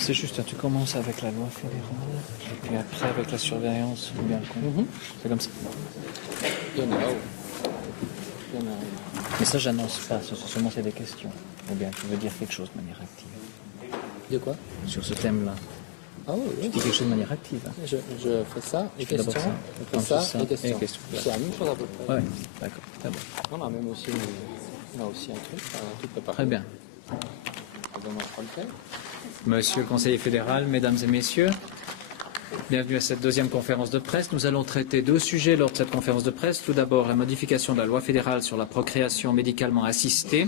C'est juste, tu commences avec la loi fédérale, et puis après avec la surveillance, ou bien c'est comme ça. Il y en a. Mais ça, j'annonce pas, seulement c'est des questions. Ou bien tu veux dire quelque chose de manière active. De quoi? Sur ce thème-là. Ah oui, Tu dis quelque chose de manière active. Hein. Je fais ça, et questions. Ça. Je fais ça, et questions. C'est la même chose à peu près. Oui, d'accord, très bien. On a même aussi, un truc, tout préparé. Très bien. Donc, on va le faire. Monsieur le conseiller fédéral, mesdames et messieurs, bienvenue à cette deuxième conférence de presse. Nous allons traiter deux sujets lors de cette conférence de presse. Tout d'abord, la modification de la loi fédérale sur la procréation médicalement assistée.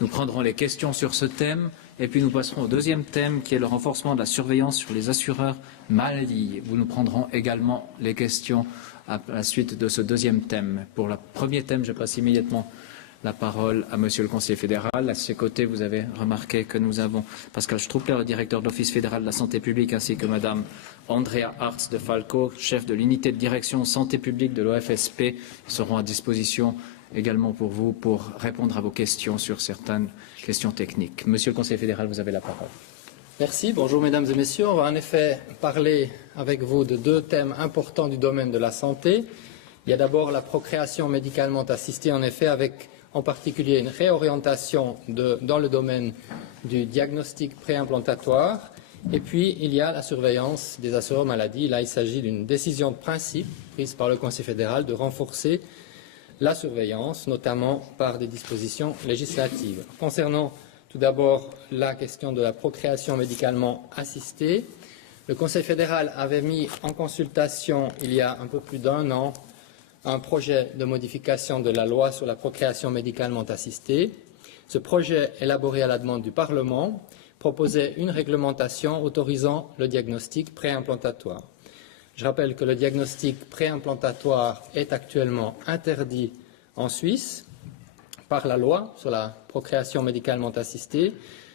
Nous prendrons les questions sur ce thème et puis nous passerons au deuxième thème qui est le renforcement de la surveillance sur les assureurs maladie. Nous prendrons également les questions à la suite de ce deuxième thème. Pour le premier thème, je passe immédiatement la parole à Monsieur le conseiller fédéral. À ses côtés, vous avez remarqué que nous avons Pascal Struppler, le directeur de l'Office fédéral de la santé publique, ainsi que Madame Andrea Hartz de Falco, chef de l'unité de direction santé publique de l'OFSP, seront à disposition également pour vous pour répondre à vos questions sur certaines questions techniques. Monsieur le conseiller fédéral, vous avez la parole. Merci, bonjour mesdames et messieurs. On va en effet parler avec vous de deux thèmes importants du domaine de la santé. Il y a d'abord la procréation médicalement assistée, en effet, avec en particulier une réorientation dans le domaine du diagnostic préimplantatoire. Et puis, il y a la surveillance des assureurs maladie. Là, il s'agit d'une décision de principe prise par le Conseil fédéral de renforcer la surveillance, notamment par des dispositions législatives. Concernant tout d'abord la question de la procréation médicalement assistée, le Conseil fédéral avait mis en consultation il y a un peu plus d'un an un projet de modification de la loi sur la procréation médicalement assistée. Ce projet, élaboré à la demande du Parlement, proposait une réglementation autorisant le diagnostic préimplantatoire. Je rappelle que le diagnostic préimplantatoire est actuellement interdit en Suisse par la loi sur la procréation médicalement assistée.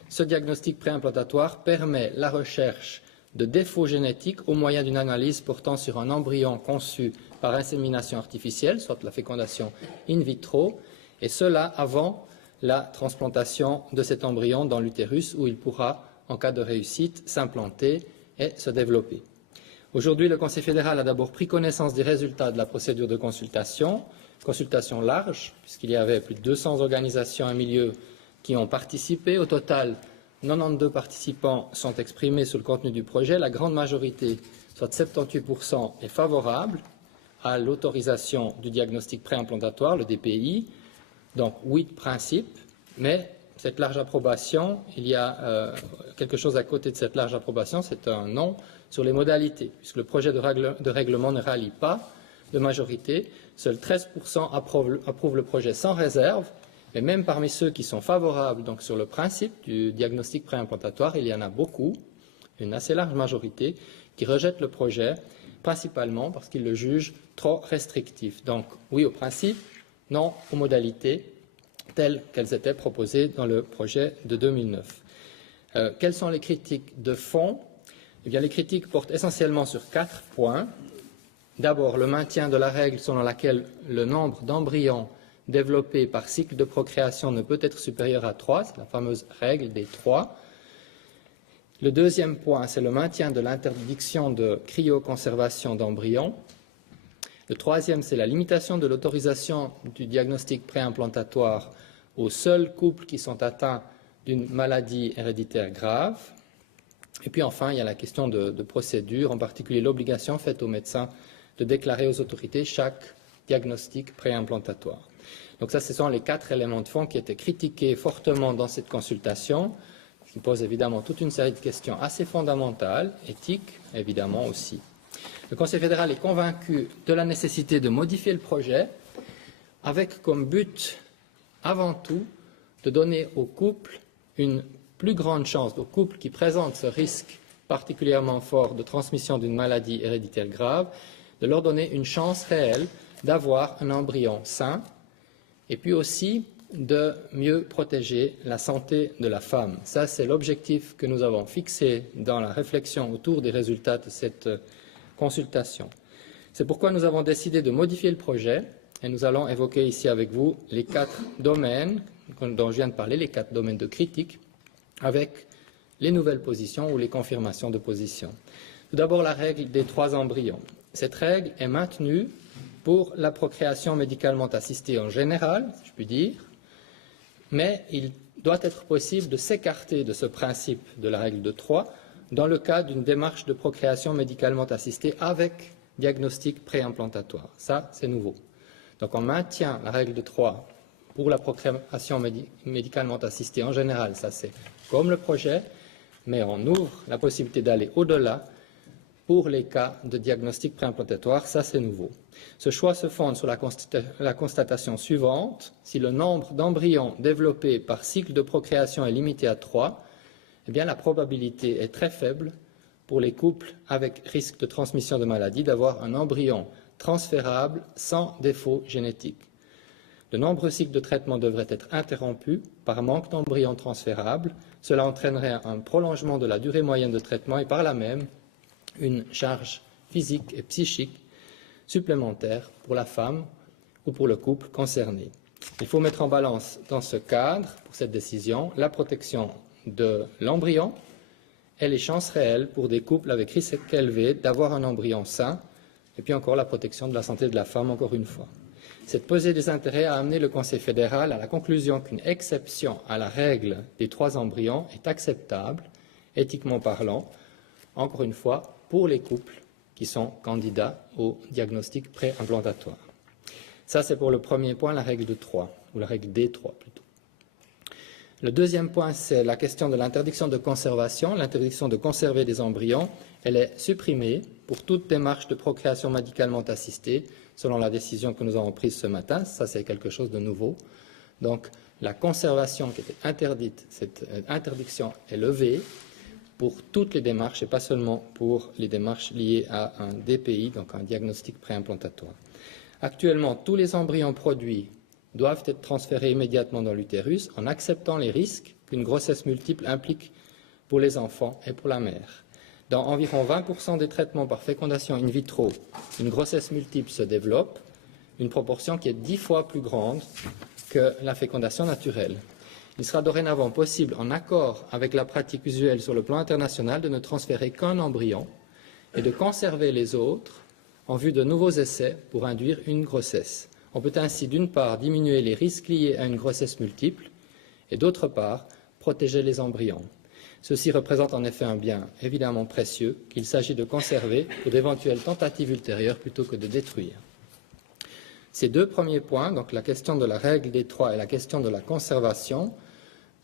Ce diagnostic préimplantatoire permet la recherche de défauts génétiques au moyen d'une analyse portant sur un embryon conçu par insémination artificielle, soit la fécondation in vitro, et cela avant la transplantation de cet embryon dans l'utérus où il pourra, en cas de réussite, s'implanter et se développer. Aujourd'hui, le Conseil fédéral a d'abord pris connaissance des résultats de la procédure de consultation large, puisqu'il y avait plus de 200 organisations et milieux qui ont participé. Au total, 92 participants sont exprimés sur le contenu du projet. La grande majorité, soit 78%, est favorable à l'autorisation du diagnostic préimplantatoire, le DPI. Donc 8 principes, mais cette large approbation, il y a quelque chose à côté de cette large approbation, c'est un non sur les modalités, puisque le projet de règlement ne rallie pas de majorité. Seuls 13% approuvent le projet sans réserve, mais même parmi ceux qui sont favorables donc, sur le principe du diagnostic préimplantatoire, il y en a beaucoup, une assez large majorité, qui rejettent le projet, principalement parce qu'ils le jugent trop restrictif. Donc oui au principe, non aux modalités telles qu'elles étaient proposées dans le projet de 2009. Quelles sont les critiques de fond? Eh bien, les critiques portent essentiellement sur 4 points. D'abord, le maintien de la règle selon laquelle le nombre d'embryons développés par cycle de procréation ne peut être supérieur à 3, c'est la fameuse règle des 3. Le deuxième point, c'est le maintien de l'interdiction de cryoconservation d'embryons. Le troisième, c'est la limitation de l'autorisation du diagnostic préimplantatoire aux seuls couples qui sont atteints d'une maladie héréditaire grave. Et puis enfin, il y a la question de procédure, en particulier l'obligation faite aux médecins de déclarer aux autorités chaque diagnostic préimplantatoire. Donc ça, ce sont les 4 éléments de fond qui étaient critiqués fortement dans cette consultation, qui pose évidemment toute une série de questions assez fondamentales, éthiques évidemment aussi. Le Conseil fédéral est convaincu de la nécessité de modifier le projet avec comme but, avant tout, de donner aux couples une plus grande chance, aux couples qui présentent ce risque particulièrement fort de transmission d'une maladie héréditaire grave, de leur donner une chance réelle d'avoir un embryon sain et puis aussi de mieux protéger la santé de la femme. Ça, c'est l'objectif que nous avons fixé dans la réflexion autour des résultats de cette consultation. C'est pourquoi nous avons décidé de modifier le projet et nous allons évoquer ici avec vous les 4 domaines dont je viens de parler, les 4 domaines de critique, avec les nouvelles positions ou les confirmations de position. Tout d'abord, la règle des 3 embryons. Cette règle est maintenue pour la procréation médicalement assistée en général, si je puis dire, mais il doit être possible de s'écarter de ce principe de la règle de 3 dans le cas d'une démarche de procréation médicalement assistée avec diagnostic préimplantatoire. Ça, c'est nouveau. Donc on maintient la règle de 3 pour la procréation médicalement assistée en général, ça c'est comme le projet, mais on ouvre la possibilité d'aller au-delà pour les cas de diagnostic préimplantatoire, ça c'est nouveau. Ce choix se fonde sur la constatation suivante: si le nombre d'embryons développés par cycle de procréation est limité à 3, eh bien la probabilité est très faible pour les couples avec risque de transmission de maladie d'avoir un embryon transférable sans défaut génétique. De nombreux cycles de traitement devraient être interrompus par manque d'embryons transférables. Cela entraînerait un prolongement de la durée moyenne de traitement et par là même une charge physique et psychique supplémentaire pour la femme ou pour le couple concerné. Il faut mettre en balance dans ce cadre, pour cette décision, la protection de l'embryon et les chances réelles pour des couples avec risque élevé d'avoir un embryon sain, et puis encore la protection de la santé de la femme, encore une fois. Cette pesée des intérêts a amené le Conseil fédéral à la conclusion qu'une exception à la règle des 3 embryons est acceptable, éthiquement parlant, encore une fois, pour les couples qui sont candidats au diagnostic préimplantatoire. Ça, c'est pour le premier point, la règle de 3, ou la règle D3 plutôt. Le deuxième point, c'est la question de l'interdiction de conservation. L'interdiction de conserver des embryons, elle est supprimée pour toute démarche de procréation médicalement assistée, selon la décision que nous avons prise ce matin. Ça, c'est quelque chose de nouveau. Donc, la conservation qui était interdite, cette interdiction est levée pour toutes les démarches et pas seulement pour les démarches liées à un DPI, donc un diagnostic préimplantatoire. Actuellement, tous les embryons produits doivent être transférés immédiatement dans l'utérus en acceptant les risques qu'une grossesse multiple implique pour les enfants et pour la mère. Dans environ 20% des traitements par fécondation in vitro, une grossesse multiple se développe, une proportion qui est 10 fois plus grande que la fécondation naturelle. Il sera dorénavant possible, en accord avec la pratique usuelle sur le plan international, de ne transférer qu'un embryon et de conserver les autres en vue de nouveaux essais pour induire une grossesse. On peut ainsi, d'une part, diminuer les risques liés à une grossesse multiple et, d'autre part, protéger les embryons. Ceci représente en effet un bien évidemment précieux qu'il s'agit de conserver pour d'éventuelles tentatives ultérieures plutôt que de détruire. Ces 2 premiers points, donc la question de la règle des 3 et la question de la conservation,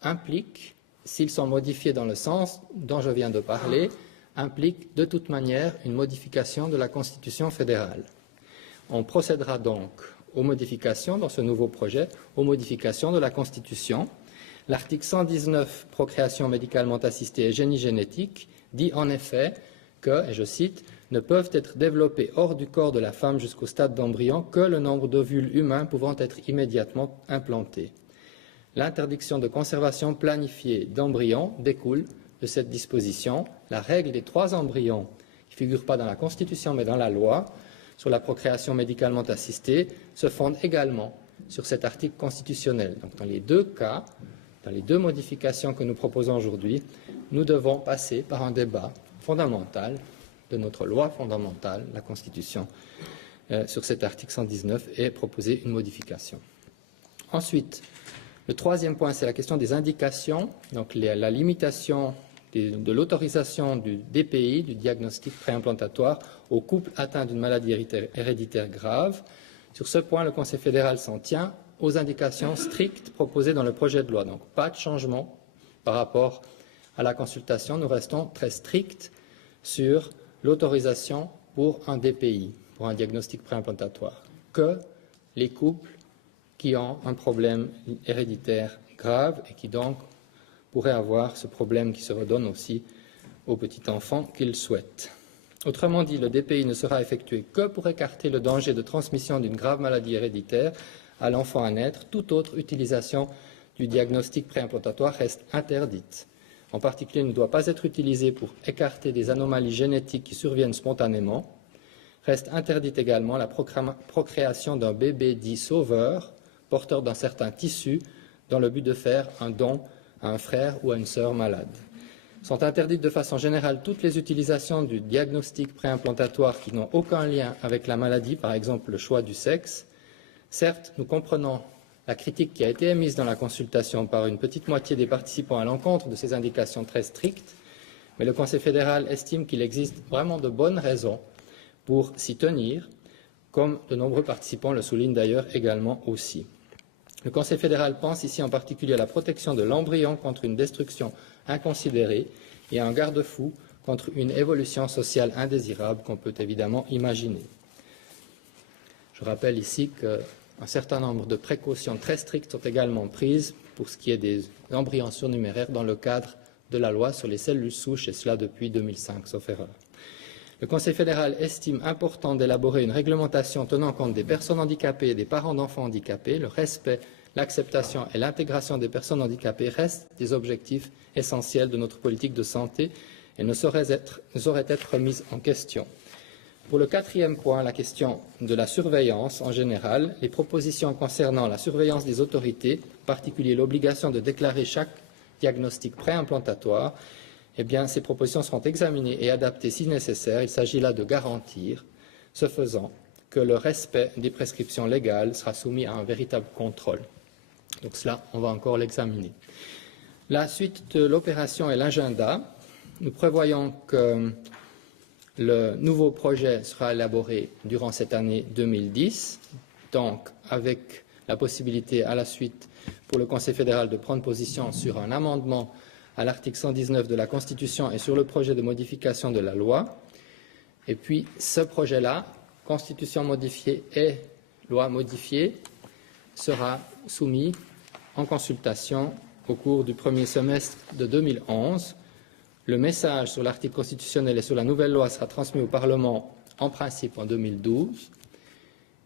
impliquent, s'ils sont modifiés dans le sens dont je viens de parler, impliquent de toute manière une modification de la Constitution fédérale. On procédera donc aux modifications dans ce nouveau projet, aux modifications de la Constitution. L'article 119, procréation médicalement assistée et génie génétique, dit en effet que, et je cite, ne peuvent être développés hors du corps de la femme jusqu'au stade d'embryon que le nombre d'ovules humains pouvant être immédiatement implantés. L'interdiction de conservation planifiée d'embryons découle de cette disposition. La règle des 3 embryons, qui ne figure pas dans la Constitution mais dans la loi, sur la procréation médicalement assistée, se fonde également sur cet article constitutionnel. Donc, dans les 2 cas, dans les 2 modifications que nous proposons aujourd'hui, nous devons passer par un débat fondamental de notre loi fondamentale, la Constitution, sur cet article 119 et proposer une modification. Ensuite, le 3e point, c'est la question des indications, donc la limitation de l'autorisation du DPI, du diagnostic préimplantatoire, aux couples atteints d'une maladie héréditaire grave. Sur ce point, le Conseil fédéral s'en tient aux indications strictes proposées dans le projet de loi. Donc, pas de changement par rapport à la consultation. Nous restons très stricts sur l'autorisation pour un DPI, pour un diagnostic préimplantatoire, que les couples qui ont un problème héréditaire grave et qui donc pourraient avoir ce problème qui se redonne aussi aux petits enfants qu'ils souhaitent. Autrement dit, le DPI ne sera effectué que pour écarter le danger de transmission d'une grave maladie héréditaire à l'enfant à naître. Toute autre utilisation du diagnostic préimplantatoire reste interdite. En particulier, il ne doit pas être utilisé pour écarter des anomalies génétiques qui surviennent spontanément. Reste interdite également la procréation d'un bébé dit sauveur, porteur d'un certain tissu, dans le but de faire un don à un frère ou à une sœur malade. Sont interdites de façon générale toutes les utilisations du diagnostic préimplantatoire qui n'ont aucun lien avec la maladie, par exemple le choix du sexe. Certes, nous comprenons la critique qui a été émise dans la consultation par une petite moitié des participants à l'encontre de ces indications très strictes, mais le Conseil fédéral estime qu'il existe vraiment de bonnes raisons pour s'y tenir, comme de nombreux participants le soulignent d'ailleurs également aussi. Le Conseil fédéral pense ici en particulier à la protection de l'embryon contre une destruction inconsidérée et à un garde-fou contre une évolution sociale indésirable qu'on peut évidemment imaginer. Je rappelle ici qu'un certain nombre de précautions très strictes sont également prises pour ce qui est des embryons surnuméraires dans le cadre de la loi sur les cellules souches, et cela depuis 2005, sauf erreur. Le Conseil fédéral estime important d'élaborer une réglementation tenant compte des personnes handicapées et des parents d'enfants handicapés. Le respect, l'acceptation et l'intégration des personnes handicapées restent des objectifs essentiels de notre politique de santé et ne sauraient être remises en question. Pour le quatrième point, la question de la surveillance en général, les propositions concernant la surveillance des autorités, en particulier l'obligation de déclarer chaque diagnostic préimplantatoire, eh bien, ces propositions seront examinées et adaptées si nécessaire. Il s'agit là de garantir, ce faisant, que le respect des prescriptions légales sera soumis à un véritable contrôle. Donc cela, on va encore l'examiner. La suite de l'opération et l'agenda. Nous prévoyons que le nouveau projet sera élaboré durant cette année 2010, donc avec la possibilité à la suite pour le Conseil fédéral de prendre position sur un amendement à l'article 119 de la Constitution et sur le projet de modification de la loi. Et puis, ce projet-là, Constitution modifiée et loi modifiée, sera soumis en consultation au cours du premier semestre de 2011. Le message sur l'article constitutionnel et sur la nouvelle loi sera transmis au Parlement en principe en 2012.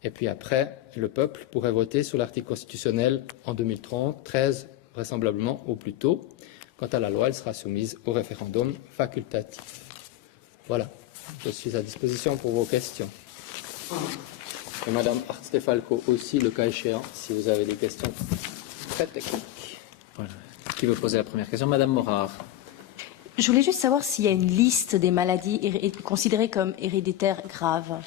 Et puis après, le peuple pourrait voter sur l'article constitutionnel en 2013, vraisemblablement au plus tôt. Quant à la loi, elle sera soumise au référendum facultatif. Voilà, je suis à disposition pour vos questions. Et Madame Artstefalco aussi, le cas échéant, si vous avez des questions très techniques. Voilà. Qui veut poser la première question? Madame Morard. Je voulais juste savoir s'il y a une liste des maladies considérées comme héréditaires graves.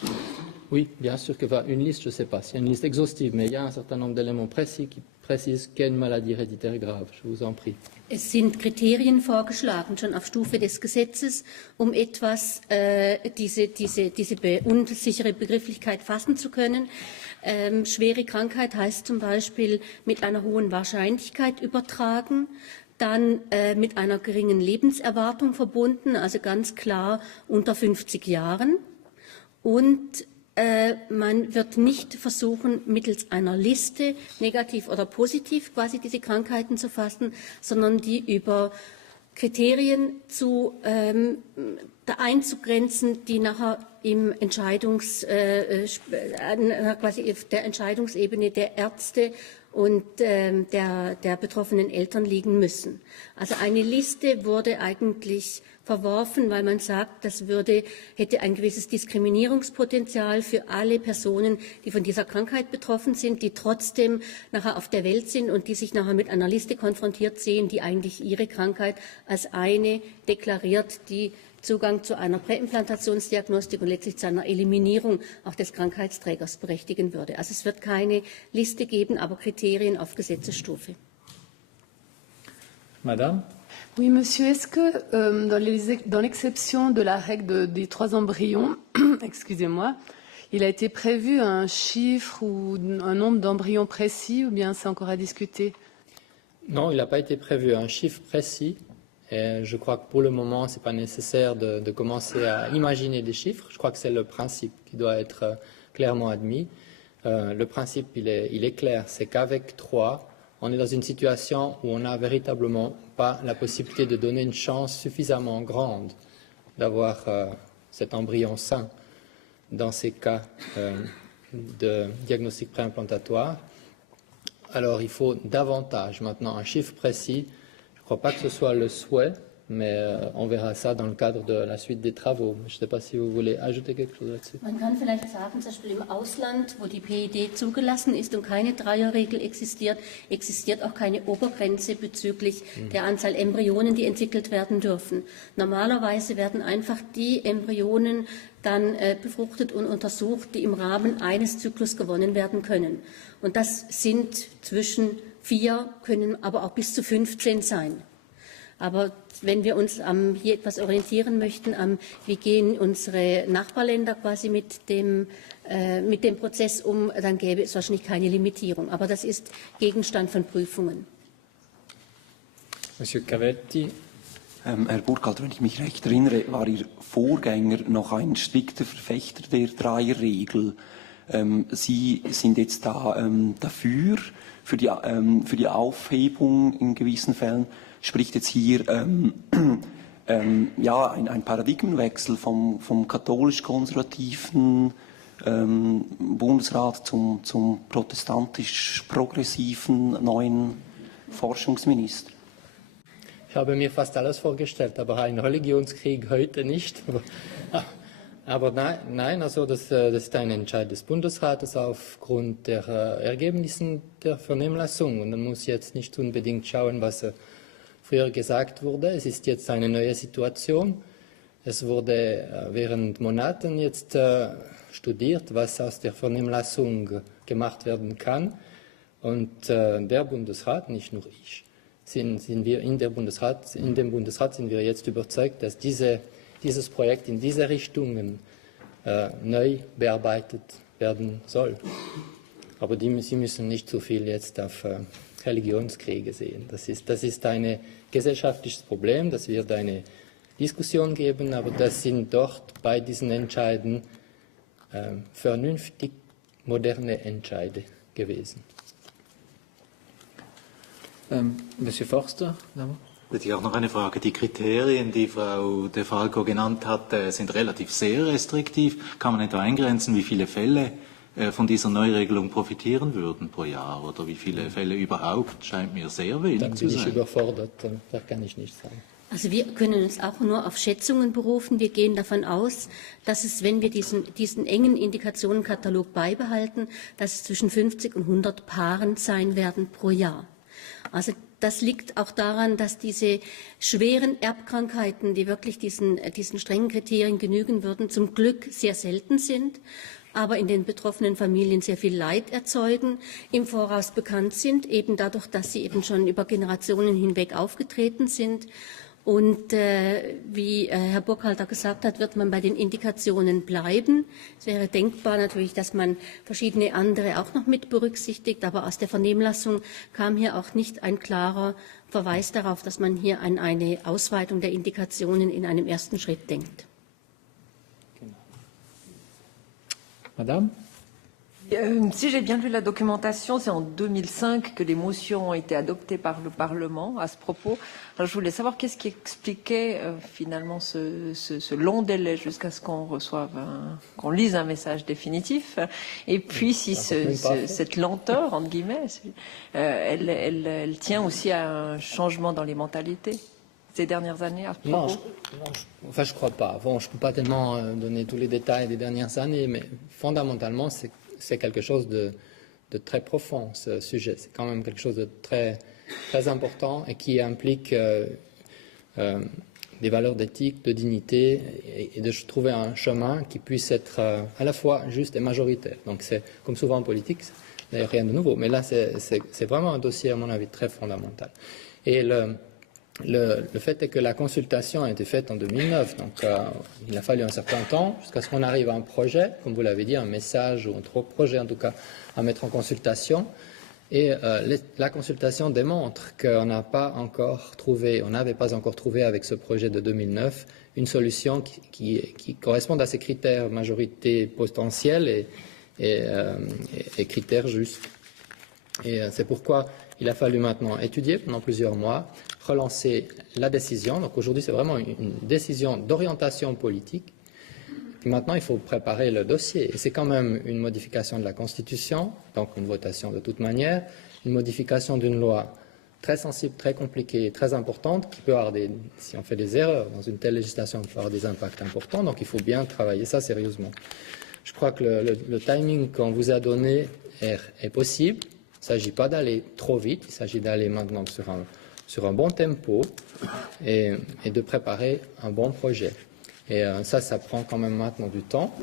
Oui, bien sûr que une liste, je ne sais pas, s'il y a une liste exhaustive, mais il y a un certain nombre d'éléments précis qui précisent qu'il y a une maladie héréditaire grave. Je vous en prie. Es sind Kriterien vorgeschlagen, schon auf Stufe des Gesetzes, etwas diese unsichere Begrifflichkeit fassen zu können. Schwere Krankheit heißt zum Beispiel mit einer hohen Wahrscheinlichkeit übertragen, dann mit einer geringen Lebenserwartung verbunden, also ganz klar unter 50 Jahren. Und man wird nicht versuchen, mittels einer Liste negativ oder positiv quasi diese Krankheiten zu fassen, sondern die über Kriterien einzugrenzen, die nachher quasi auf der Entscheidungsebene der Ärzte und der betroffenen Eltern liegen müssen. Also eine Liste wurde eigentlich verworfen, weil man sagt, das hätte ein gewisses Diskriminierungspotenzial für alle Personen, die von dieser Krankheit betroffen sind, die trotzdem nachher auf der Welt sind und die sich nachher mit einer Liste konfrontiert sehen, die eigentlich ihre Krankheit als eine deklariert, die Zugang zu einer Präimplantationsdiagnostik und letztlich zu einer Eliminierung auch des Krankheitsträgers berechtigen würde. Also es wird keine Liste geben, aber Kriterien auf Gesetzesstufe. Madame. Oui, monsieur, est-ce que dans l'exception de la règle des 3 embryons, excusez-moi, il a été prévu un chiffre ou un nombre d'embryons précis ou bien c'est encore à discuter? Non, il n'a pas été prévu un chiffre précis. Et je crois que pour le moment, ce n'est pas nécessaire de commencer à imaginer des chiffres. Je crois que c'est le principe qui doit être clairement admis. Le principe, il est clair, c'est qu'avec 3, on est dans une situation où on n'a véritablement pas la possibilité de donner une chance suffisamment grande d'avoir cet embryon sain dans ces cas de diagnostic préimplantatoire. Alors il faut davantage maintenant un chiffre précis. Je ne crois pas que ce soit le souhait mais on verra ça dans le cadre de la suite des travaux. Je ne sais pas si vous voulez ajouter quelque chose là-dessus. Man kann vielleicht sagen, zum Beispiel im Ausland, wo die PED zugelassen ist und keine Dreierregel existiert, existiert auch keine Obergrenze bezüglich der Anzahl Embryonen, die entwickelt werden dürfen. Normalerweise werden einfach die Embryonen dann befruchtet und untersucht, die im Rahmen eines Zyklus gewonnen werden können. Und das sind zwischen 4, können aber auch bis zu 15 sein. Aber wenn wir uns hier etwas orientieren möchten, wie gehen unsere Nachbarländer quasi mit dem Prozess um, dann gäbe es wahrscheinlich keine Limitierung. Aber das ist Gegenstand von Prüfungen. Monsieur Cavetti. Herr Burkhalter, wenn ich mich recht erinnere, war Ihr Vorgänger noch ein strikter Verfechter der Dreierregel. Sie sind jetzt da dafür, für die Aufhebung in gewissen Fällen. Spricht jetzt hier ja, ein Paradigmenwechsel vom katholisch-konservativen Bundesrat zum protestantisch-progressiven neuen Forschungsminister? Ich habe mir fast alles vorgestellt, aber einen Religionskrieg heute nicht. Aber nein, also das ist ein Entscheid des Bundesrates aufgrund der Ergebnisse der Vernehmlassung. Und man muss jetzt nicht unbedingt schauen, was früher gesagt wurde. Es ist jetzt eine neue Situation. Es wurde während Monaten jetzt studiert, was aus der Vernehmlassung gemacht werden kann. Und der Bundesrat, nicht nur ich, sind wir in dem Bundesrat sind wir jetzt überzeugt, dass dieses Projekt in diese Richtungen neu bearbeitet werden soll. Aber Sie müssen nicht zu viel jetzt auf Religionskriege sehen. Das ist ein gesellschaftliches Problem, das wird eine Diskussion geben, aber das sind dort bei diesen Entscheiden vernünftig moderne Entscheide gewesen. Monsieur Forster. Hätte ich auch noch eine Frage. Die Kriterien, die Frau De Falco genannt hat, sind relativ sehr restriktiv. Kann man etwa eingrenzen, wie viele Fälle von dieser Neuregelung profitieren würden pro Jahr oder wie viele Fälle überhaupt? Scheint mir sehr wenig zu sein. Dann bin ich überfordert, da kann ich nicht sagen. Also wir können uns auch nur auf Schätzungen berufen. Wir gehen davon aus, dass es, wenn wir diesen engen Indikationenkatalog beibehalten, dass es zwischen 50 und 100 Paaren sein werden pro Jahr. Also das liegt auch daran, dass diese schweren Erbkrankheiten, die wirklich diesen strengen Kriterien genügen würden, zum Glück sehr selten sind, aber in den betroffenen Familien sehr viel Leid erzeugen, im Voraus bekannt sind, eben dadurch, dass sie eben schon über Generationen hinweg aufgetreten sind. Und wie Herr Burkhalter gesagt hat, wird man bei den Indikationen bleiben. Es wäre denkbar natürlich, dass man verschiedene andere auch noch mit berücksichtigt, aber aus der Vernehmlassung kam hier auch nicht ein klarer Verweis darauf, dass man hier an eine Ausweitung der Indikationen in einem ersten Schritt denkt. Madame? Si j'ai bien lu la documentation, c'est en 2005 que les motions ont été adoptées par le Parlement à ce propos. Alors, je voulais savoir qu'est-ce qui expliquait finalement ce long délai jusqu'à ce qu'on reçoive, qu'on lise un message définitif. Et puis si cette lenteur, entre guillemets, elle tient aussi à un changement dans les mentalités ces dernières années à ce propos. Je crois pas. Bon, je ne peux pas tellement donner tous les détails des dernières années, mais fondamentalement, c'est quelque chose de très profond, ce sujet. C'est quand même quelque chose de très, très important et qui implique des valeurs d'éthique, de dignité et de trouver un chemin qui puisse être à la fois juste et majoritaire. Donc c'est comme souvent en politique, il n'y a rien de nouveau. Mais là, c'est vraiment un dossier, à mon avis, très fondamental. Et le fait est que la consultation a été faite en 2009, donc il a fallu un certain temps jusqu'à ce qu'on arrive à un projet, comme vous l'avez dit, un message ou un projet en tout cas à mettre en consultation. Et la consultation démontre qu'on n'avait pas encore trouvé avec ce projet de 2009 une solution qui corresponde à ces critères majorité potentielle et critères justes. Et c'est pourquoi il a fallu maintenant étudier pendant plusieurs mois, relancer la décision. Donc aujourd'hui, c'est vraiment une décision d'orientation politique. Puis maintenant, il faut préparer le dossier. Et c'est quand même une modification de la Constitution, donc une votation de toute manière, une modification d'une loi très sensible, très compliquée, très importante, qui peut avoir si on fait des erreurs dans une telle législation, il peut avoir des impacts importants, donc il faut bien travailler ça sérieusement. Je crois que le timing qu'on vous a donné est possible. Il ne s'agit pas d'aller trop vite, il s'agit d'aller maintenant sur un bon tempo et de préparer un bon projet. Et ça prend quand même maintenant du temps,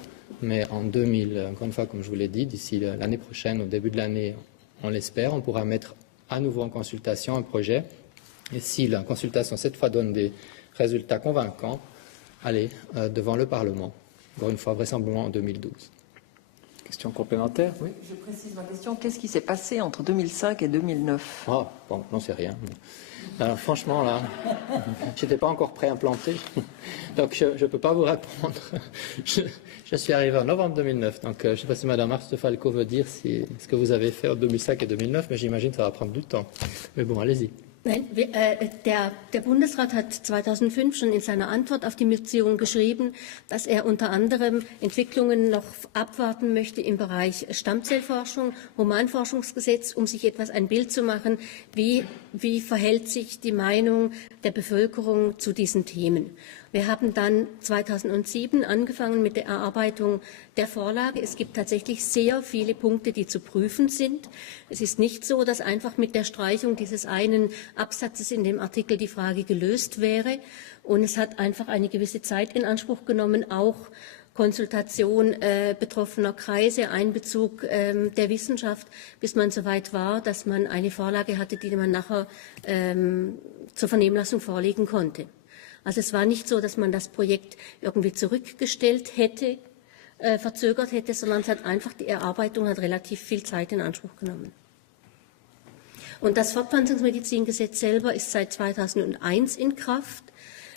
mais en 2000, encore une fois, comme je vous l'ai dit, d'ici l'année prochaine, au début de l'année, on l'espère, on pourra mettre à nouveau en consultation un projet. Et si la consultation, cette fois, donne des résultats convaincants, aller devant le Parlement. Encore une fois, vraisemblablement en 2012. Question complémentaire? Oui, je précise ma question. Qu'est-ce qui s'est passé entre 2005 et 2009? Ah, bon, j'en sais rien. Alors, franchement, là, je n'étais pas encore préimplanté, donc je ne peux pas vous répondre. Je suis arrivé en novembre 2009, donc je ne sais pas si Mme Arstefalco veut dire ce que vous avez fait en 2005 et 2009, mais j'imagine que ça va prendre du temps. Mais bon, allez-y. Nein, der Bundesrat hat 2005 schon in seiner Antwort auf die Mitziehung geschrieben, dass er unter anderem Entwicklungen noch abwarten möchte im Bereich Stammzellforschung, Humanforschungsgesetz, um sich ein Bild zu machen, wie verhält sich die Meinung der Bevölkerung zu diesen Themen. Wir haben dann 2007 angefangen mit der Erarbeitung der Vorlage. Es gibt tatsächlich sehr viele Punkte, die zu prüfen sind. Es ist nicht so, dass einfach mit der Streichung dieses einen Absatzes in dem Artikel die Frage gelöst wäre. Und es hat einfach eine gewisse Zeit in Anspruch genommen, auch Konsultation betroffener Kreise, Einbezug der Wissenschaft, bis man so weit war, dass man eine Vorlage hatte, die man nachher zur Vernehmlassung vorlegen konnte. Also es war nicht so, dass man das Projekt irgendwie zurückgestellt hätte, verzögert hätte, sondern es hat einfach, die Erarbeitung hat relativ viel Zeit in Anspruch genommen. Und das Fortpflanzungsmedizingesetz selber ist seit 2001 in Kraft.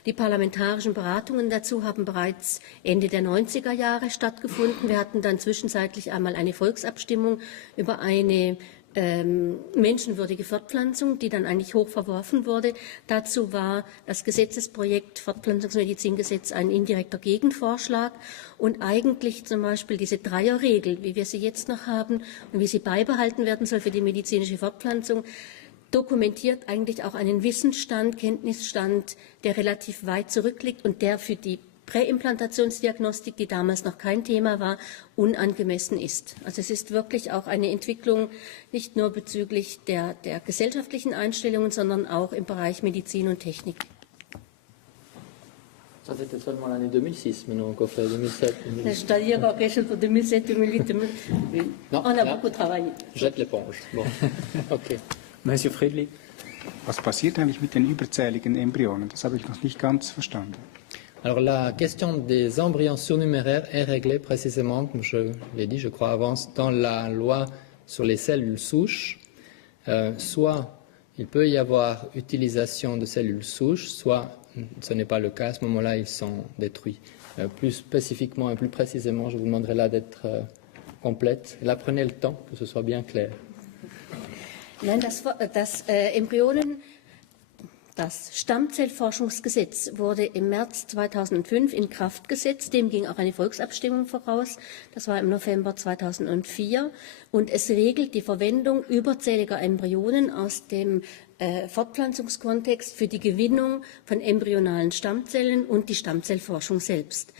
Die parlamentarischen Beratungen dazu haben bereits Ende der 90er Jahre stattgefunden. Wir hatten dann zwischenzeitlich einmal eine Volksabstimmung über eine menschenwürdige Fortpflanzung, die dann eigentlich hoch verworfen wurde. Dazu war das Gesetzesprojekt Fortpflanzungsmedizingesetz ein indirekter Gegenvorschlag und eigentlich zum Beispiel diese Dreierregel, wie wir sie jetzt noch haben und wie sie beibehalten werden soll für die medizinische Fortpflanzung, dokumentiert eigentlich auch einen Wissensstand, Kenntnisstand, der relativ weit zurückliegt und der für die Präimplantationsdiagnostik, die damals noch kein Thema war, unangemessen ist. Also es ist wirklich auch eine Entwicklung nicht nur bezüglich der gesellschaftlichen Einstellungen, sondern auch im Bereich Medizin und Technik. Ça, c'était seulement l'année 2006, mais nous, on fait 2007, 2008. C'est-à-dire quelque chose pour 2007, 2008, 2008. Non, On a là, beaucoup travaillé. Jette l'éponge. Bon, ok. Monsieur Friedli. Was passiert eigentlich mit den überzähligen Embryonen? Das habe ich noch nicht ganz verstanden. Alors la question des embryons surnuméraires est réglée précisément, comme je l'ai dit, je crois, avance dans la loi sur les cellules souches. Soit il peut y avoir utilisation de cellules souches, soit ce n'est pas le cas. À ce moment-là, ils sont détruits. Plus spécifiquement et plus précisément, je vous demanderai là d'être complète. Là, prenez le temps, que ce soit bien clair. Nein, das Stammzellforschungsgesetz wurde im März 2005 in Kraft gesetzt. Dem ging auch eine Volksabstimmung voraus. Das war im November 2004. Und es regelt die Verwendung überzähliger Embryonen aus dem Fortpflanzungskontext für die Gewinnung von embryonalen Stammzellen und die Stammzellforschung selbst.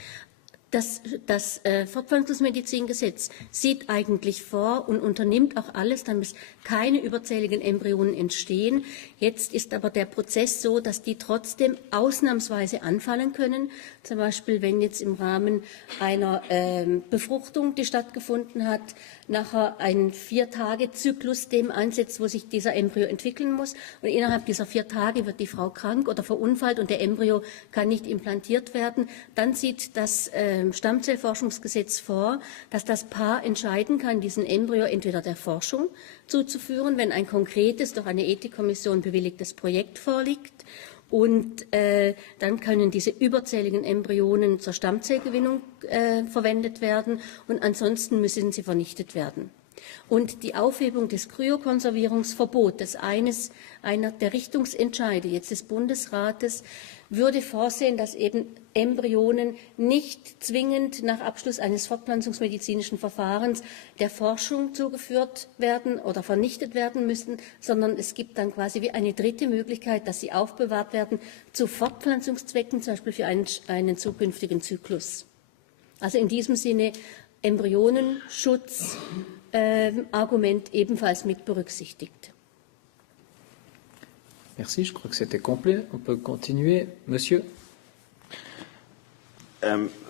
Das Fortpflanzungsmedizingesetz sieht eigentlich vor und unternimmt auch alles, damit keine überzähligen Embryonen entstehen. Jetzt ist aber der Prozess so, dass die trotzdem ausnahmsweise anfallen können. Zum Beispiel, wenn jetzt im Rahmen einer Befruchtung, die stattgefunden hat, nachher ein 4-Tage-Zyklus dem einsetzt, wo sich dieser Embryo entwickeln muss. Und innerhalb dieser 4 Tage wird die Frau krank oder verunfallt und der Embryo kann nicht implantiert werden. Dann sieht das Stammzellforschungsgesetz vor, dass das Paar entscheiden kann, diesen Embryo entweder der Forschung zuzuführen, wenn ein konkretes, durch eine Ethikkommission bewilligtes Projekt vorliegt. Und dann können diese überzähligen Embryonen zur Stammzellgewinnung verwendet werden und ansonsten müssen sie vernichtet werden. Und die Aufhebung des Kryokonservierungsverbotes, einer der Richtungsentscheide jetzt des Bundesrates, würde vorsehen, dass eben Embryonen nicht zwingend nach Abschluss eines fortpflanzungsmedizinischen Verfahrens der Forschung zugeführt werden oder vernichtet werden müssen, sondern es gibt dann quasi wie eine dritte Möglichkeit, dass sie aufbewahrt werden zu Fortpflanzungszwecken, zum Beispiel für einen zukünftigen Zyklus. Also in diesem Sinne Embryonenschutz Argument ebenfalls mit berücksichtigt. Merci, je crois que c'était complet. On peut continuer. Monsieur.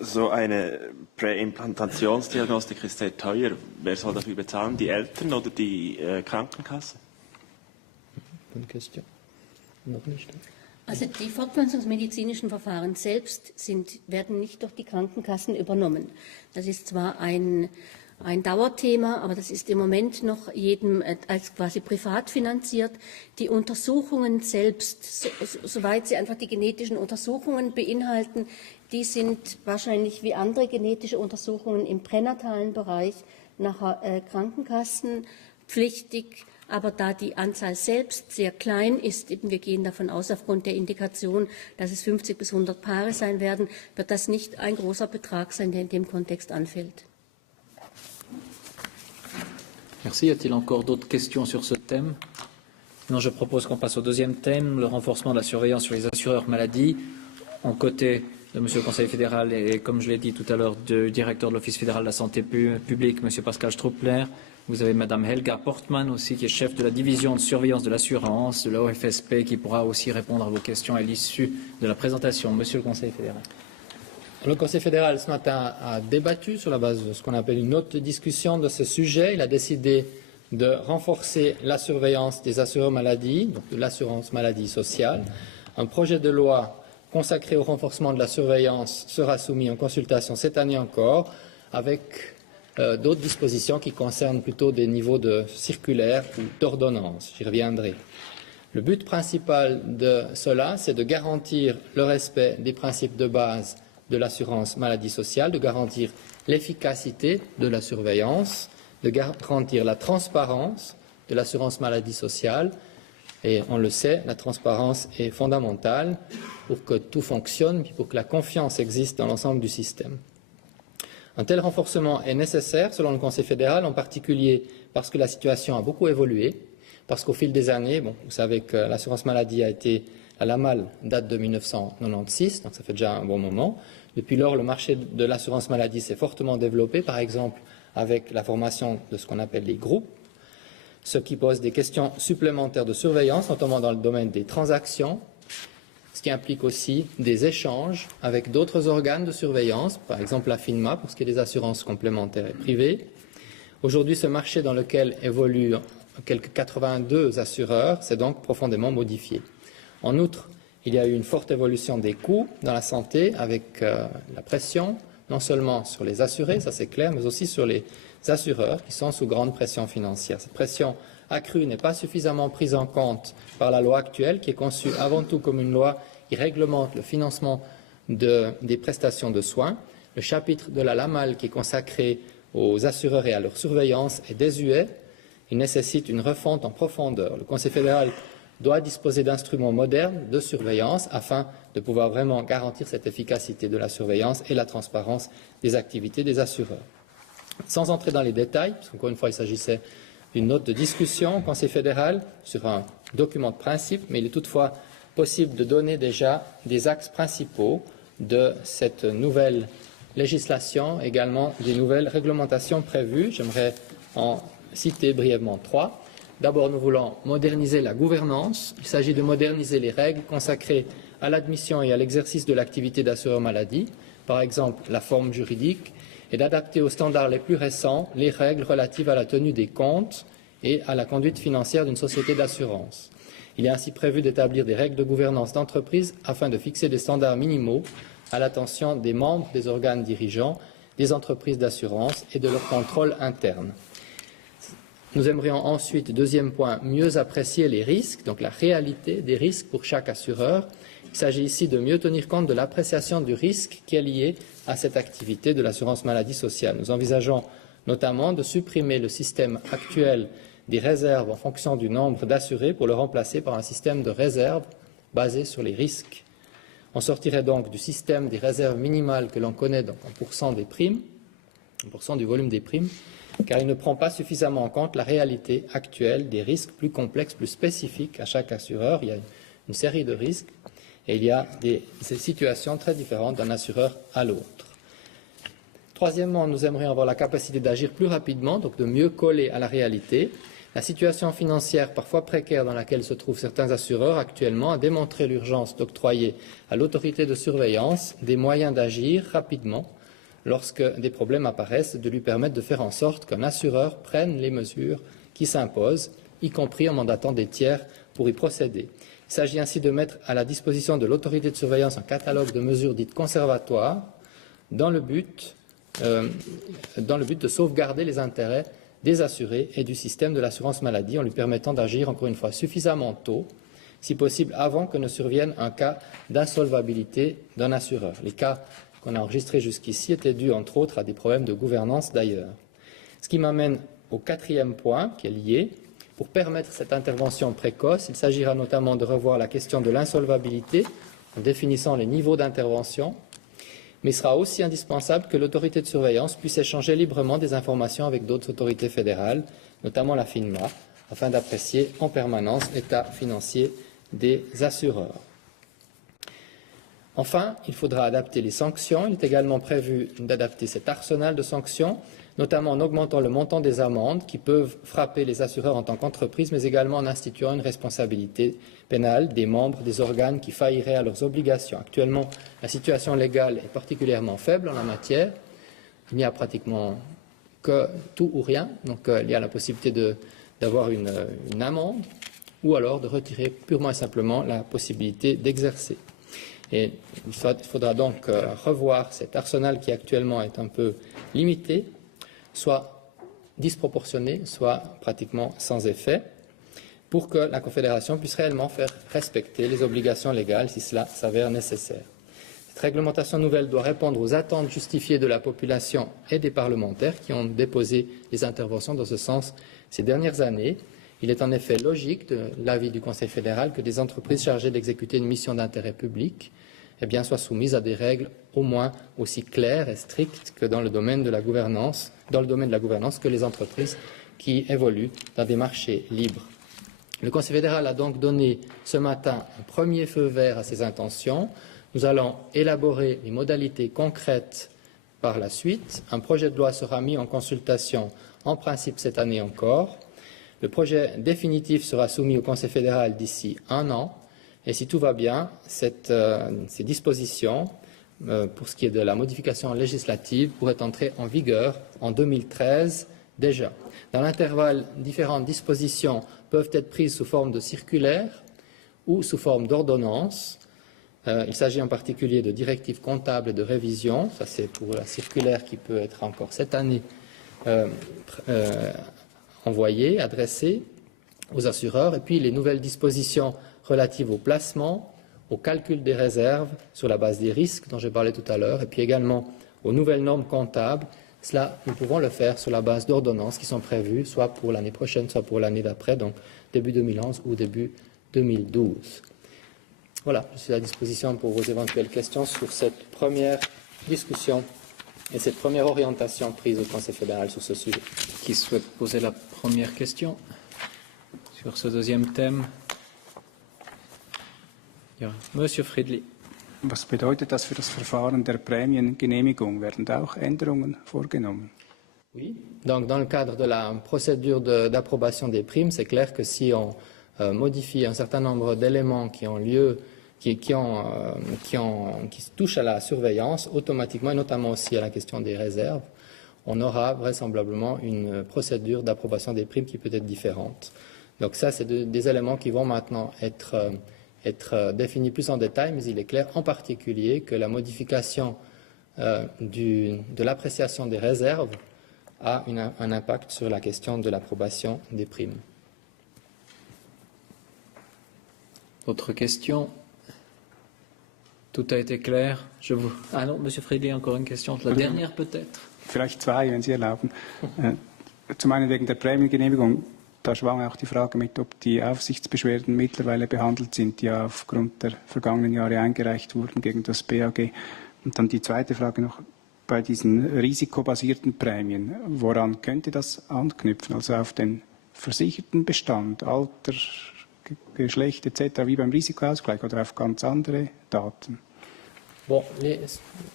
So eine Präimplantationsdiagnostik ist sehr teuer. Wer soll dafür bezahlen? Die Eltern oder die Krankenkasse? Bonne question. Noch nicht. Also die fortpflanzungsmedizinischen Verfahren selbst werden nicht durch die Krankenkassen übernommen. Das ist zwar ein Dauerthema, aber das ist im Moment noch jedem als quasi privat finanziert. Die Untersuchungen selbst, soweit sie einfach die genetischen Untersuchungen beinhalten, die sind wahrscheinlich wie andere genetische Untersuchungen im pränatalen Bereich nach Krankenkassen pflichtig. Aber da die Anzahl selbst sehr klein ist, eben wir gehen davon aus, aufgrund der Indikation, dass es 50 bis 100 Paare sein werden, wird das nicht ein großer Betrag sein, der in dem Kontext anfällt. Merci. Y a-t-il encore d'autres questions sur ce thème? Non, je propose qu'on passe au deuxième thème, le renforcement de la surveillance sur les assureurs maladie. En côté de Monsieur le Conseiller fédéral et, comme je l'ai dit tout à l'heure, du directeur de l'Office fédéral de la santé publique, Monsieur Pascal Struppler. Vous avez Madame Helga Portman aussi, qui est chef de la division de surveillance de l'assurance, de la OFSP, qui pourra aussi répondre à vos questions à l'issue de la présentation. Monsieur le Conseiller fédéral. Le Conseil fédéral ce matin a débattu sur la base de ce qu'on appelle une haute discussion de ce sujet. Il a décidé de renforcer la surveillance des assureurs maladie, donc de l'assurance maladie sociale. Un projet de loi consacré au renforcement de la surveillance sera soumis en consultation cette année encore, avec d'autres dispositions qui concernent plutôt des niveaux de circulaire ou d'ordonnance. J'y reviendrai. Le but principal de cela, c'est de garantir le respect des principes de base de l'assurance maladie sociale, de garantir l'efficacité de la surveillance, de garantir la transparence de l'assurance maladie sociale. Et on le sait, la transparence est fondamentale pour que tout fonctionne et pour que la confiance existe dans l'ensemble du système. Un tel renforcement est nécessaire, selon le Conseil fédéral, en particulier parce que la situation a beaucoup évolué, parce qu'au fil des années, vous savez que l'assurance maladie a été à la malle, date de 1996, donc ça fait déjà un bon moment. Depuis lors, le marché de l'assurance maladie s'est fortement développé, par exemple avec la formation de ce qu'on appelle les groupes, ce qui pose des questions supplémentaires de surveillance, notamment dans le domaine des transactions, ce qui implique aussi des échanges avec d'autres organes de surveillance, par exemple la FINMA pour ce qui est des assurances complémentaires et privées. Aujourd'hui, ce marché dans lequel évoluent quelques 82 assureurs s'est donc profondément modifié. En outre, il y a eu une forte évolution des coûts dans la santé avec la pression, non seulement sur les assurés, ça c'est clair, mais aussi sur les assureurs qui sont sous grande pression financière. Cette pression accrue n'est pas suffisamment prise en compte par la loi actuelle, qui est conçue avant tout comme une loi qui réglemente le financement des prestations de soins. Le chapitre de la LAMAL qui est consacré aux assureurs et à leur surveillance est désuet. Il nécessite une refonte en profondeur. Le Conseil fédéral doit disposer d'instruments modernes de surveillance afin de pouvoir vraiment garantir cette efficacité de la surveillance et la transparence des activités des assureurs. Sans entrer dans les détails, parce qu'encore une fois, il s'agissait d'une note de discussion au Conseil fédéral sur un document de principe, mais il est toutefois possible de donner déjà des axes principaux de cette nouvelle législation, également des nouvelles réglementations prévues. J'aimerais en citer brièvement 3. D'abord, nous voulons moderniser la gouvernance. Il s'agit de moderniser les règles consacrées à l'admission et à l'exercice de l'activité d'assureur maladie, par exemple la forme juridique, et d'adapter aux standards les plus récents les règles relatives à la tenue des comptes et à la conduite financière d'une société d'assurance. Il est ainsi prévu d'établir des règles de gouvernance d'entreprise afin de fixer des standards minimaux à l'attention des membres des organes dirigeants des entreprises d'assurance et de leur contrôle interne. Nous aimerions ensuite, deuxième point, mieux apprécier les risques, donc la réalité des risques pour chaque assureur. Il s'agit ici de mieux tenir compte de l'appréciation du risque qui est lié à cette activité de l'assurance maladie sociale. Nous envisageons notamment de supprimer le système actuel des réserves en fonction du nombre d'assurés pour le remplacer par un système de réserve basé sur les risques. On sortirait donc du système des réserves minimales que l'on connaît donc en pourcent des primes, en pourcent du volume des primes, car il ne prend pas suffisamment en compte la réalité actuelle des risques plus complexes, plus spécifiques à chaque assureur. Il y a une série de risques et il y a des situations très différentes d'un assureur à l'autre. Troisièmement, nous aimerions avoir la capacité d'agir plus rapidement, donc de mieux coller à la réalité. La situation financière parfois précaire dans laquelle se trouvent certains assureurs actuellement a démontré l'urgence d'octroyer à l'autorité de surveillance des moyens d'agir rapidement lorsque des problèmes apparaissent, de lui permettre de faire en sorte qu'un assureur prenne les mesures qui s'imposent, y compris en mandatant des tiers pour y procéder. Il s'agit ainsi de mettre à la disposition de l'autorité de surveillance un catalogue de mesures dites conservatoires dans le but de sauvegarder les intérêts des assurés et du système de l'assurance maladie en lui permettant d'agir encore une fois suffisamment tôt, si possible avant que ne survienne un cas d'insolvabilité d'un assureur. Les cas qu'on a enregistrés jusqu'ici étaient dus entre autres à des problèmes de gouvernance d'ailleurs. Ce qui m'amène au quatrième point qui est lié. Pour permettre cette intervention précoce, il s'agira notamment de revoir la question de l'insolvabilité en définissant les niveaux d'intervention, mais il sera aussi indispensable que l'autorité de surveillance puisse échanger librement des informations avec d'autres autorités fédérales, notamment la FINMA, afin d'apprécier en permanence l'état financier des assureurs. Enfin, il faudra adapter les sanctions. Il est également prévu d'adapter cet arsenal de sanctions, notamment en augmentant le montant des amendes qui peuvent frapper les assureurs en tant qu'entreprise, mais également en instituant une responsabilité pénale des membres des organes qui failliraient à leurs obligations. Actuellement, la situation légale est particulièrement faible en la matière. Il n'y a pratiquement que tout ou rien. Donc, il y a la possibilité d'avoir une amende ou alors de retirer purement et simplement la possibilité d'exercer. Et il faudra donc revoir cet arsenal qui actuellement est un peu limité, soit disproportionné, soit pratiquement sans effet, pour que la Confédération puisse réellement faire respecter les obligations légales si cela s'avère nécessaire. Cette réglementation nouvelle doit répondre aux attentes justifiées de la population et des parlementaires qui ont déposé des interventions dans ce sens ces dernières années. Il est en effet logique, de l'avis du Conseil fédéral, que des entreprises chargées d'exécuter une mission d'intérêt public soient soumises à des règles au moins aussi claires et strictes que dans le domaine de la gouvernance, que les entreprises qui évoluent dans des marchés libres. Le Conseil fédéral a donc donné ce matin un premier feu vert à ces intentions. Nous allons élaborer les modalités concrètes par la suite. Un projet de loi sera mis en consultation en principe cette année encore. Le projet définitif sera soumis au Conseil fédéral d'ici un an. Et si tout va bien, ces dispositions, pour ce qui est de la modification législative, pourraient entrer en vigueur en 2013 déjà. Dans l'intervalle, différentes dispositions peuvent être prises sous forme de circulaires ou sous forme d'ordonnances. Il s'agit en particulier de directives comptables et de révision. Ça, c'est pour la circulaire qui peut être encore cette année envoyée, adressée aux assureurs. Et puis les nouvelles dispositions relatives au placement, au calcul des réserves sur la base des risques dont j'ai parlé tout à l'heure, et puis également aux nouvelles normes comptables. Cela, nous pouvons le faire sur la base d'ordonnances qui sont prévues, soit pour l'année prochaine, soit pour l'année d'après, donc début 2011 ou début 2012. Voilà, je suis à disposition pour vos éventuelles questions sur cette première discussion et cette première orientation prise au Conseil fédéral sur ce sujet. Qui souhaite poser la première question sur ce deuxième thème? Ja, Monsieur Friedli. Was bedeutet das für das Verfahren der Prämiengenehmigung? Werden da auch Änderungen vorgenommen? Oui, donc dans le cadre de la procédure d'approbation des primes, c'est clair que si on modifie un certain nombre d'éléments qui ont lieu, qui touchent à la surveillance, automatiquement, et notamment aussi à la question des réserves, on aura vraisemblablement une procédure d'approbation des primes qui peut être différente. Donc ça, c'est des éléments qui vont maintenant être définis plus en détail, mais il est clair en particulier que la modification de l'appréciation des réserves a un impact sur la question de l'approbation des primes. Autre question? Tout a été clair. Ah non, Monsieur Friedli, encore une question. La dernière peut-être. vielleicht zwei, wenn Sie erlauben. Zum einen wegen der Prämiengenehmigung. Da schwang auch die Frage mit, ob die Aufsichtsbeschwerden mittlerweile behandelt sind, die ja aufgrund der vergangenen Jahre eingereicht wurden gegen das BAG. Und dann die zweite Frage noch bei diesen risikobasierten Prämien. Woran könnte das anknüpfen? Also auf den versicherten Bestand, Alter, Geschlecht etc., wie beim Risikoausgleich oder auf ganz andere Daten? Bon,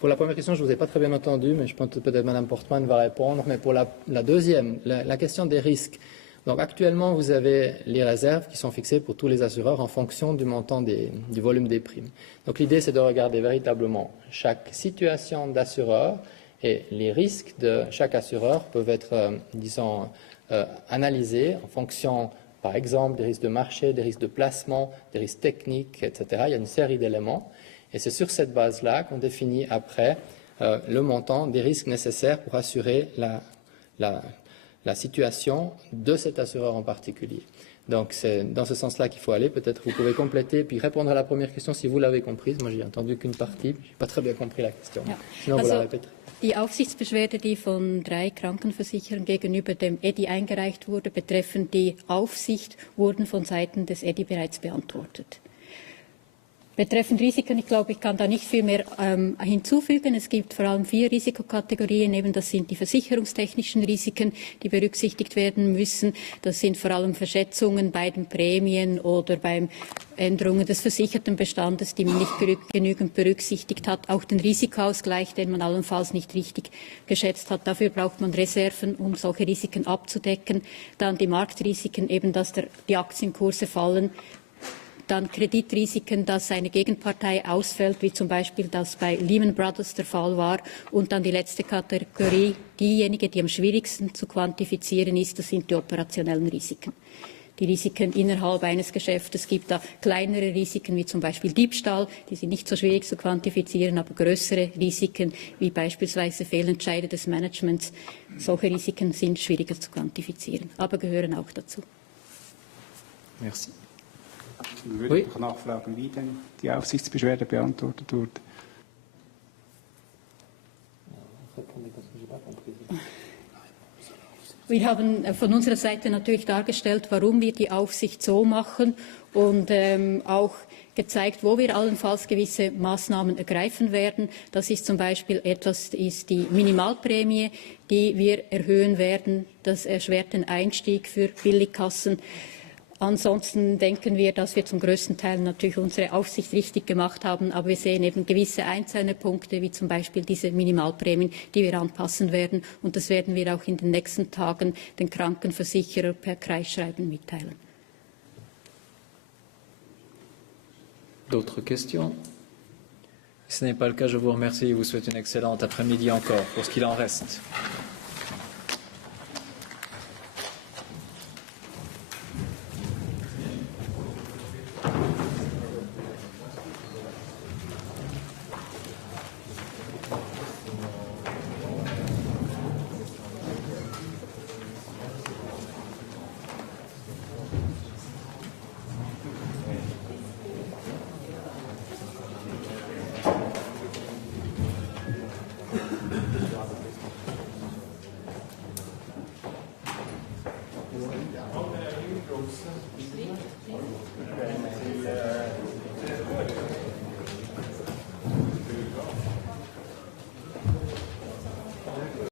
pour la première question, je ne vous ai pas très bien entendu, mais je pense que peut-être Mme Portman va répondre. Mais pour la deuxième, la question des risques. Donc actuellement, vous avez les réserves qui sont fixées pour tous les assureurs en fonction du montant du volume des primes. Donc l'idée, c'est de regarder véritablement chaque situation d'assureur et les risques de chaque assureur peuvent être, disons, analysés en fonction, par exemple, des risques de marché, des risques de placement, des risques techniques, etc. Il y a une série d'éléments. Et c'est sur cette base-là qu'on définit après le montant des risques nécessaires pour assurer la situation de cet assureur en particulier. Donc c'est dans ce sens-là qu'il faut aller. Peut-être vous pouvez compléter puis répondre à la première question si vous l'avez comprise. Moi, j'ai entendu qu'une partie. Je n'ai pas très bien compris la question. Ja. Sinon, vous la répéterez. Die Aufsichtsbeschwerde, die von 3 Krankenversicherern gegenüber dem EDI eingereicht wurde, betreffend die Aufsicht, wurden von Seiten des EDI bereits beantwortet. Betreffend Risiken, ich glaube, ich kann da nicht viel mehr hinzufügen. Es gibt vor allem 4 Risikokategorien. Eben das sind die versicherungstechnischen Risiken, die berücksichtigt werden müssen. Das sind vor allem Verschätzungen bei den Prämien oder beim Änderungen des versicherten Bestandes, die man nicht genügend berücksichtigt hat. Auch den Risikoausgleich, den man allenfalls nicht richtig geschätzt hat. Dafür braucht man Reserven, um solche Risiken abzudecken. Dann die Marktrisiken, eben dass die Aktienkurse fallen. Dann Kreditrisiken, dass eine Gegenpartei ausfällt, wie zum Beispiel das bei Lehman Brothers der Fall war. Und dann die letzte Kategorie, diejenige, die am schwierigsten zu quantifizieren ist, das sind die operationellen Risiken. Die Risiken innerhalb eines Geschäftes. Es gibt da kleinere Risiken, wie zum Beispiel Diebstahl, die sind nicht so schwierig zu quantifizieren, aber größere Risiken, wie beispielsweise Fehlentscheide des Managements, solche Risiken sind schwieriger zu quantifizieren, aber gehören auch dazu. Merci. Ich würde noch nachfragen, wie denn die Aufsichtsbeschwerde beantwortet wurde. Wir haben von unserer Seite natürlich dargestellt, warum wir die Aufsicht so machen und auch gezeigt, wo wir allenfalls gewisse Maßnahmen ergreifen werden. Das ist zum Beispiel ist die Minimalprämie, die wir erhöhen werden. Das erschwert den Einstieg für Billigkassen. Ansonsten denken wir, dass wir zum größten Teil natürlich unsere Aufsicht richtig gemacht haben, aber wir sehen eben gewisse einzelne Punkte, wie zum Beispiel diese Minimalprämien, die wir anpassen werden. Und das werden wir auch in den nächsten Tagen den Krankenversicherer per Kreisschreiben mitteilen. D'autres questions? Si ce n'est pas le cas, je vous remercie et vous souhaite une excellente après-midi encore pour ce qu'il en reste.